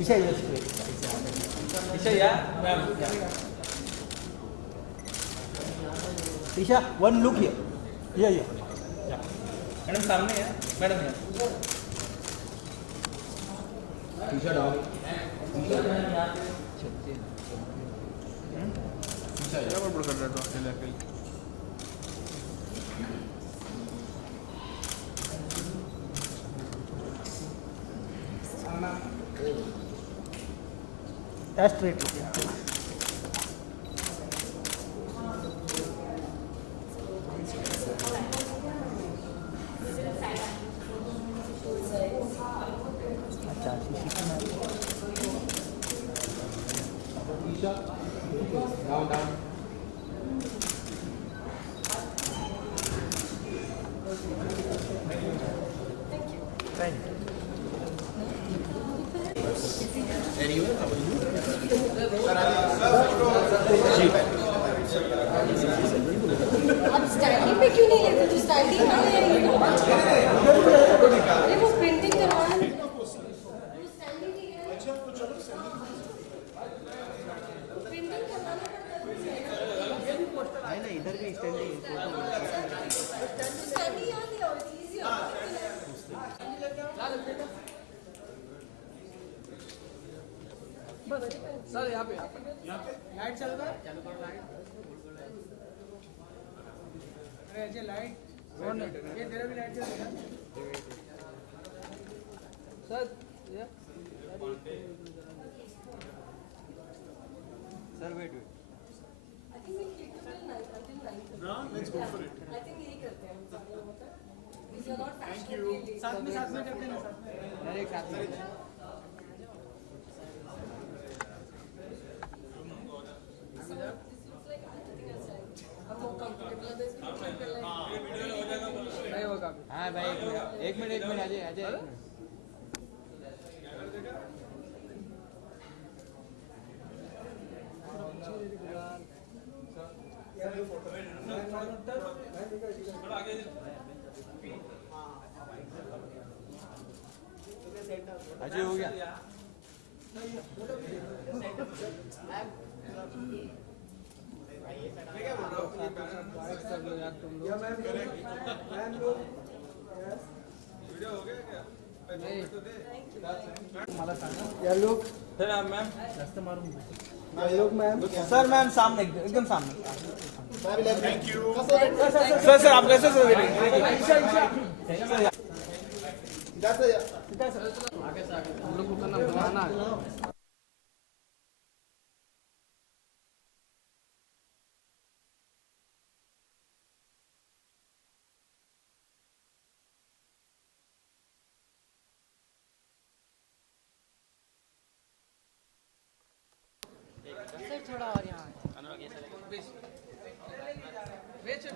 Isha, yes, please. Isha, yeah. Isha, one look here. Yeah, yeah. Madam सामने है madam है Isha down Isha क्या बड़ कर रहा था अकेले straight down, down. Thank you. And you? How are you? आप स्टैंडिंग पे क्यों नहीं लेते? तो स्टैंडिंग में ये वो प्रिंटिंग करवाना है। इधर भी स्टैंडिंग सर यहाँ पे लाइट चल रहा है चालू करो लाइट अरे अजय लाइट ये तेरा भी लाइट चल रहा है सर ये सर वेट साथ में करते हैं ना साथ में एक साथ में हाँ भाई एक मिनट अजय अजय अजय हो गया यार लोग सर मैम रास्ता मारूंगी लोग मैम सर मैम सामने एकदम सामने थैंक यू सर आप कैसे सर आगे से आगे हम लोग को करना बुलाना है थोड़ा और यहाँ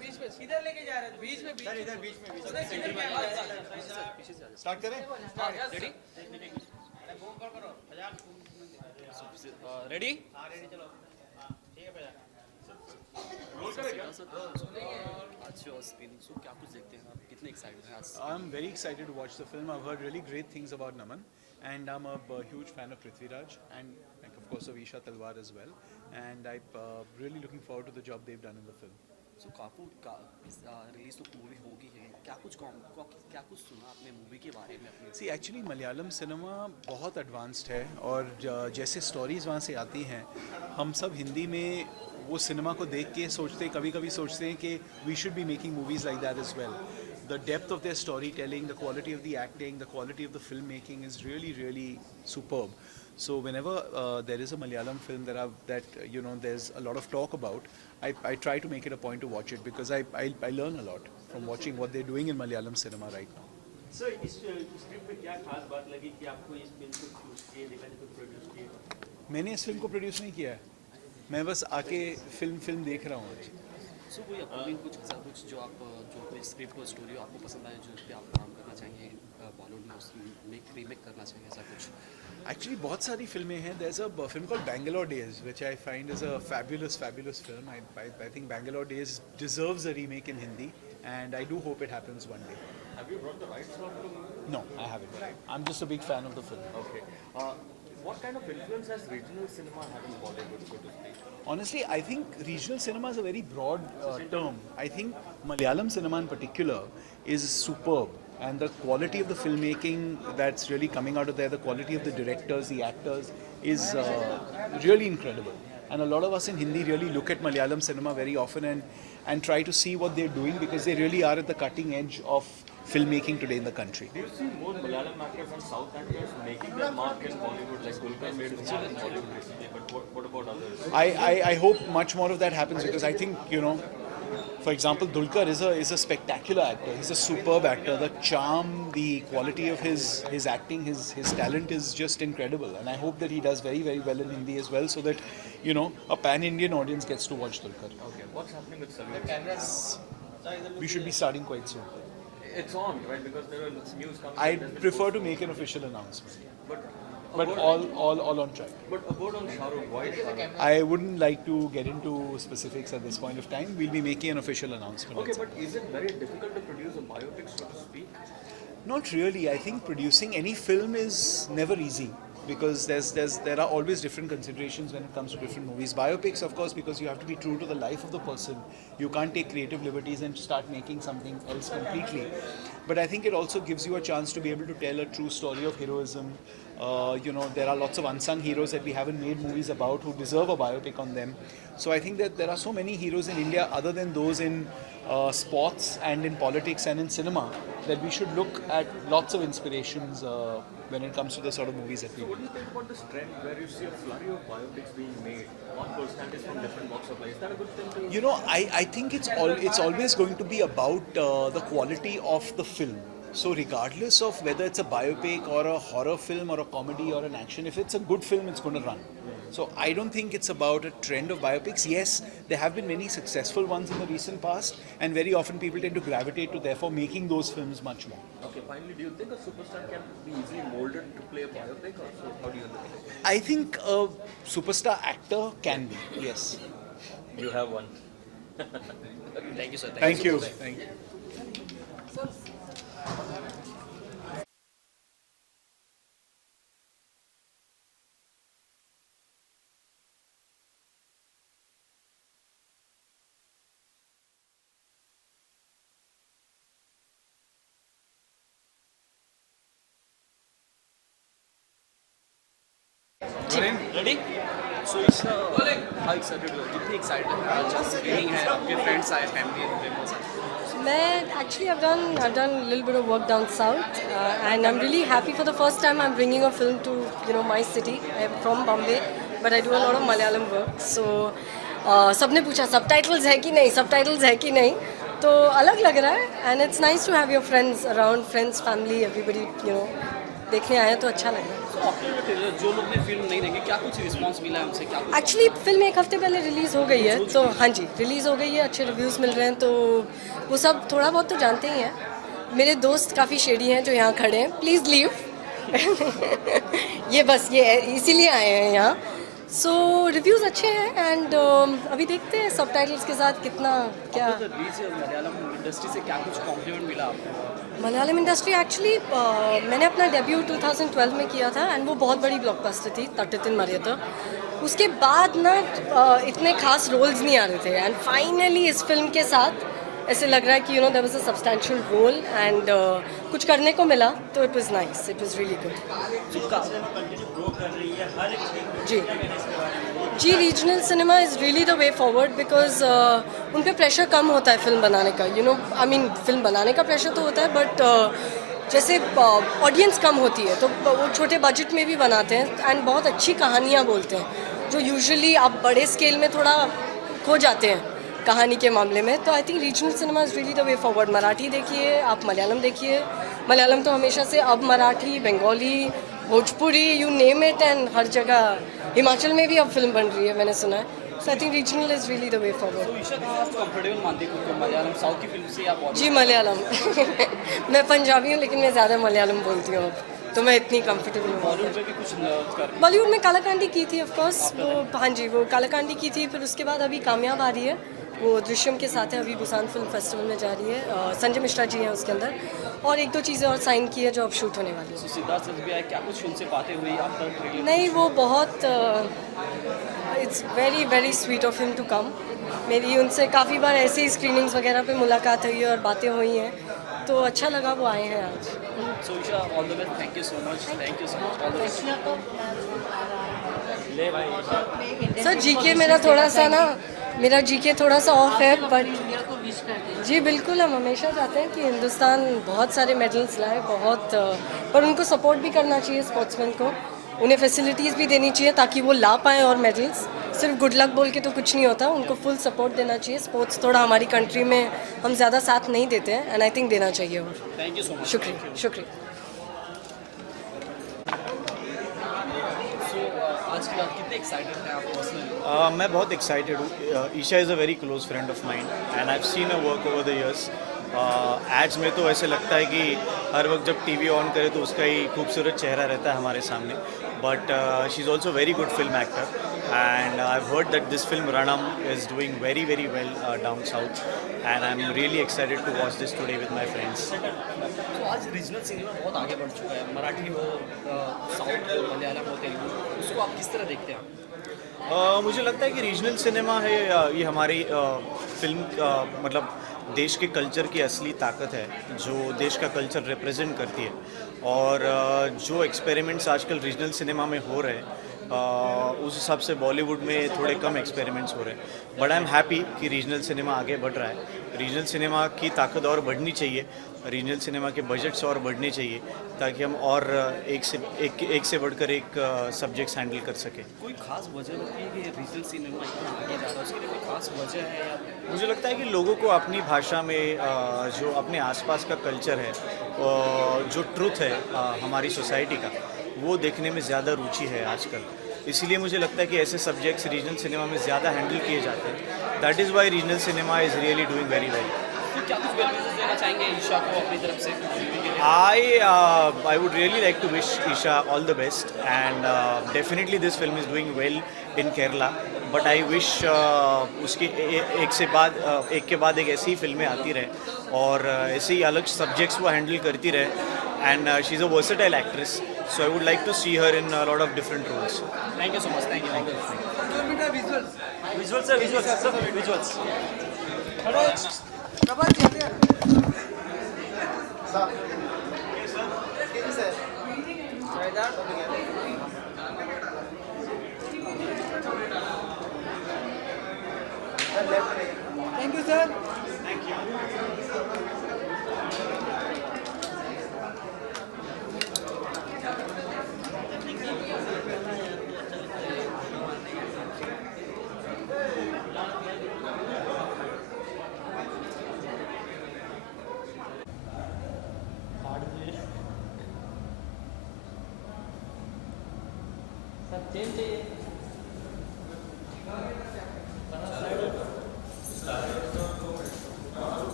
बीच में सीधा लेके जा रहे हैं बीच में सर इधर बीच में स्टार्ट करें रेडी रेडी चलो ठीक है आज स्क्रीनिंग सो क्या कुछ देखते हैं आप कितने एक्साइटेड हैं आज I'm very excited to watch the film. I've heard really great things about Naman, and I'm a huge fan of Prithviraj and like, of course of Isha Talwar as well. And I'm really looking forward to the job they've done in the film. सो काफू का release तो movie होगी है क्या कुछ सुना आपने movie के बारे में अपने See, actually मलयालम सिनेमा बहुत एडवांस्ड है और जैसे स्टोरीज वहाँ से आती हैं हम सब हिंदी में वो सिनेमा को देख के कभी कभी सोचते हैं कि we should be making movies like that as well. The depth of their storytelling, the quality of the acting, the quality of the filmmaking is really, really superb. So whenever there is a Malayalam film that there's a lot of talk about, I try to make it a point to watch it because I learn a lot from watching what they're doing in Malayalam cinema right now. Sir इस script में क्या खास बात लगी कि आपको इस film को चूज किए देखा जाए तो प्रोड्यूस किए मैंने इस फिल्म को प्रोड्यूस नहीं किया है मैं बस आके फिल्म देख रहा हूँ सो कोई अपकमिंग कुछ जो कोई स्क्रिप्ट और स्टोरी आपको पसंद आए जो पे आप काम करना चाहिए बॉलीवुड में उसकी रीमेक करना चाहिए ऐसा कुछ Actually, बहुत सारी फिल्में हैं. There's a film called Bangalore Days, which I find is a fabulous film. I think Bangalore Days deserves a remake in Hindi, and I do hope it happens one day. Have you brought the rights from the movie? No, I haven't. I'm just a big fan of the film. Okay. What kind of influence has regional cinema had in Bollywood, so to speak? Honestly, I think regional cinema is a very broad term. I think Malayalam cinema in particular is superb, and the quality of the filmmaking that's really coming out of there, the quality of the directors, the actors, is really incredible. And a lot of us in Hindi really look at Malayalam cinema very often and try to see what they're doing, because they really are at the cutting edge of filmmaking today in the country. Do you see more Malayalam actors and South actors making their mark in Bollywood, like Dulquer made his mark in Bollywood recently, but what about others? I hope much more of that happens, because I think, for example, Dulquer is a spectacular actor. He's a superb actor. The charm, the quality of his acting, his talent is just incredible. And I hope that he does very, very well in Hindi as well, so that, a pan-Indian audience gets to watch Dulquer. Okay, what's happening with Salute? We should be starting quite soon. It's on, right? Because there are news coming. I prefer to make an official announcement. But about, all on track. But about on Shah Rukh, why Shah Rukh? I wouldn't like to get into specifics at this point of time. We'll be making an official announcement. Okay, but is it very difficult to produce a biopic, so to speak? Not really. I think producing any film is never easy, because there are always different considerations when it comes to different movies. Biopics, of course, because you have to be true to the life of the person. You can't take creative liberties and start making something else completely. But I think it also gives you a chance to be able to tell a true story of heroism. There are lots of unsung heroes that we haven't made movies about who deserve a biopic on them. So I think that there are so many heroes in India other than those in sports and in politics and in cinema, that we should look at lots of inspirations when it comes to the sort of movies that we So make. what do you think about this trend where you see a flurry of biopics being made on personalities from different walks of life? Is that a good thing to... I think it's always going to be about the quality of the film. So regardless of whether it's a biopic or a horror film or a comedy or an action, if it's a good film, it's going to run. So I don't think it's about a trend of biopics. Yes, there have been many successful ones in the recent past, and very often people tend to gravitate to therefore making those films much more. Okay, finally, do you think a superstar can be easily molded to play a biopic, or so? How do you look at it? I think a superstar actor can be, yes. You have one. Thank you, sir. Thank you. Thank you. Ready? So it's how excited हो? कितनी excited है? आज screening है, आपके friends आए, family members आए. Man, actually, I've done a little bit of work down south, and I'm really happy. For the first time, I'm bringing a film to my city. I'm from Bombay, but I do a lot of Malayalam work. So, सबने पूछा subtitles है कि नहीं, subtitles है कि नहीं, तो अलग लग रहा है. And it's nice to have your friends around, friends, family, everybody, देखने आए तो अच्छा लगा. October ट्रेलर जो लोग ने फिल्म नहीं देखे, क्या कुछ रिस्पांस मिला है उनसे, क्या कुछ? एक्चुअली फिल्म एक हफ्ते पहले रिलीज़ हो गई है, तो हाँ जी रिलीज़ हो गई है, अच्छे रिव्यूज़ मिल रहे हैं, तो वो सब थोड़ा बहुत तो जानते ही हैं. मेरे दोस्त काफ़ी शेडी हैं जो यहाँ खड़े हैं, प्लीज़ लीव. ये इसीलिए आए हैं यहाँ. सो रिव्यूज़ अच्छे हैं, एंड अभी देखते हैं सबटाइटल्स के साथ कितना क्या. मलयालम इंडस्ट्री से क्या कुछ कॉम्प्लीमेंट मिला आपको? मलयालम इंडस्ट्री एक्चुअली मैंने अपना डेब्यू 2012 में किया था, एंड वो बहुत बड़ी ब्लॉकबस्टर थी, तट्टितिन मरियता. उसके बाद ना इतने खास रोल्स नहीं आ रहे थे, एंड फाइनली इस फिल्म के साथ ऐसे लग रहा है कि there was a substantial role, and कुछ करने को मिला, तो it was nice, it was really good. जी regional cinema is really the way forward, because उन पे प्रेशर कम होता है फिल्म बनाने का. आई मीन फिल्म बनाने का प्रेशर तो होता है, बट जैसे ऑडियंस कम होती है तो वो छोटे बजट में भी बनाते हैं, एंड बहुत अच्छी कहानियाँ बोलते हैं, जो यूजुअली आप बड़े स्केल में थोड़ा खो जाते हैं कहानी के मामले में. तो I think regional cinema is really the way forward. Marathi देखिए, आप मलयालम देखिए. मलयालम तो हमेशा से, अब Marathi, Bengali, Bhojpuri, you name it, and हर जगह. हिमाचल में भी अब फिल्म बन रही है, मैंने सुना है. So I think regional is really the way forward. Comfortable मानते हो मलयालम साउथ की फिल्म से आप? जी मलयालम. मैं पंजाबी हूँ, लेकिन मैं ज़्यादा मलयालम बोलती हूँ, तो मैं इतनी कंफर्टेबल हूँ. बॉलीवुड में भी कुछ बॉलीवुड में कालाकांडी की थी ऑफ कोर्स, वो हाँ जी वो कालाकांडी की थी. फिर उसके बाद अभी कामयाब आ रही है, वो दृश्यम के साथ है, अभी बुसान फिल्म फेस्टिवल में जा रही है। संजय मिश्रा जी हैं उसके अंदर, और एक दो चीज़ें और साइन की है जो अब शूट होने वाली है। सिद्धार्थ भी आए, क्या कुछ उनसे बातें हुई आप तक? नहीं, वो बहुत it's very very sweet of him to come. मेरी उनसे काफ़ी बार ऐसे ही स्क्रीनिंग्स वगैरह पे मुलाकात हुई है और बातें हुई हैं, तो अच्छा लगा वो आए हैं आज। So Isha, all the best, thank you so much, thank you so much, all the best. Sir GK मेरा थोड़ा सा ना, मेरा जीके थोड़ा सा ऑफ है, बट जी बिल्कुल, हम हमेशा चाहते हैं कि हिंदुस्तान बहुत सारे मेडल्स लाए, बहुत पर उनको सपोर्ट भी करना चाहिए स्पोर्ट्समैन को, उन्हें फैसिलिटीज़ भी देनी चाहिए ताकि वो ला पाएँ और मेडल्स। सिर्फ गुड लक बोल के तो कुछ नहीं होता, उनको फुल सपोर्ट देना चाहिए। स्पोर्ट्स थोड़ा हमारी कंट्री में हम ज़्यादा साथ नहीं देते हैं, एंड आई थिंक देना चाहिए। और थैंक यू सो मच, शुक्रिया शुक्रिया। सो आज की बात कितने एक्साइटेड हैं आप पर्सनली? मैं बहुत एक्साइटेड हूँ। Isha is a very close friend of mind and I have seen a work over the years. Ads में तो ऐसे लगता है कि हर वक्त जब टीवी ऑन करे तो उसका ही खूबसूरत चेहरा रहता है हमारे सामने, but she is also very good film actor and I have heard that this film Ranam is doing very very well down south and I am really excited to watch this today with my friends. तो आज regional cinema बहुत आगे बढ़ चुका है, मराठी हो, south हो, मलयालम हो, तेलुगु, उसको आप किस तरह देखते हैं? मुझे लगता है कि रीजनल सिनेमा है, ये हमारी फिल्म मतलब देश के कल्चर की असली ताकत है, जो देश का कल्चर रिप्रेजेंट करती है। और जो एक्सपेरिमेंट्स आजकल रीजनल सिनेमा में हो रहे हैं, उस हिसाब से बॉलीवुड में थोड़े कम एक्सपेरिमेंट्स हो रहे हैं, बट आई एम हैप्पी कि रीजनल सिनेमा आगे बढ़ रहा है। रीजनल सिनेमा की ताकत और बढ़नी चाहिए, रीजनल सिनेमा के बजट्स और बढ़ने चाहिए, ताकि हम और एक से बढ़कर एक सब्जेक्ट्स हैंडल कर सकें। कोई खास वजह होती है कि रीजनल सिनेमा इतना आगे जा रहा है, उसके लिए कोई खास वजह है या? मुझे लगता है कि लोगों को अपनी भाषा में जो अपने आसपास का कल्चर है, जो ट्रुथ है हमारी सोसाइटी का, वो देखने में ज़्यादा रुचि है आजकल। इसीलिए मुझे लगता है कि ऐसे सब्जेक्ट्स रीजनल सिनेमा में ज़्यादा हैंडल किए जाते हैं। That is why regional cinema is really doing very well. तो क्या कुछ वेल विशेस देना चाहेंगे ईशा को अपनी तरफ से? I would really like to wish Isha all the best, and definitely this film is doing well in Kerala, but I wish उसकी एक के बाद एक ऐसी ही फिल्में आती रहे और ऐसे ही अलग सब्जेक्ट्स वो हैंडल करती रहे, and she is a versatile actress, so I would like to see her in a lot of different roles. Thank you so much, thank you. Visuals sir, visuals sir, visuals. Thank you sir.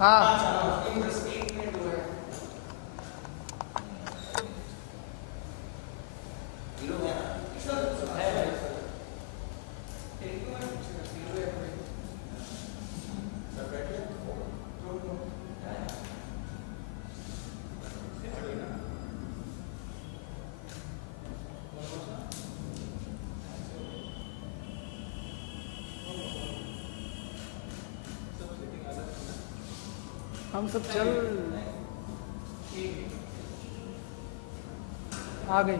हाँ हम सब चल आ गए।